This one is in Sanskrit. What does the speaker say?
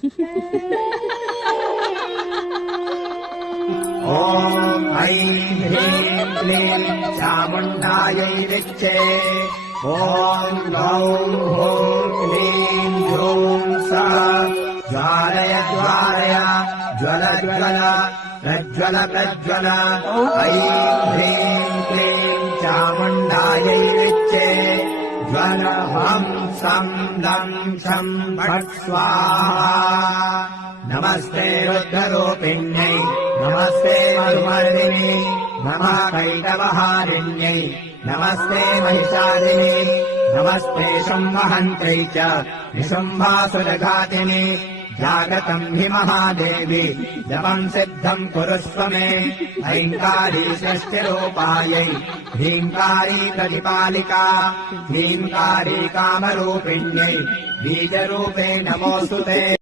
ॐ ऐं ह्रीं क्लीं चामुण्डायै विच्चे। ॐ गौं हूं क्लीं ह्रूं सः ज्वालय ज्वालय ज्वल ज्वल प्रज्वल प्रज्वल। ऐं ह्रीं क्लीं चामुण्डायै विच्चे। ज्वल हं सं दं शं फट् स्वाहा। नमस्ते रुद्ररूपिण्यै नमस्ते मरुमर्दिनि नमः कैटवहारिण्यै नमस्ते महिषादिनि नमस्ते शुम्भहन्त्रै च निशुम्भासुरघातिनि। जागतम् हि महादेवी जपम् सिद्धम् कुरुष्व मे। ऐङ्कारी षष्ठिरूपायै ह्रीङ्कारी प्रतिपालिका ह्रीङ्कारी कामरूपिण्यै बीजरूपे नमोऽस्तु ते।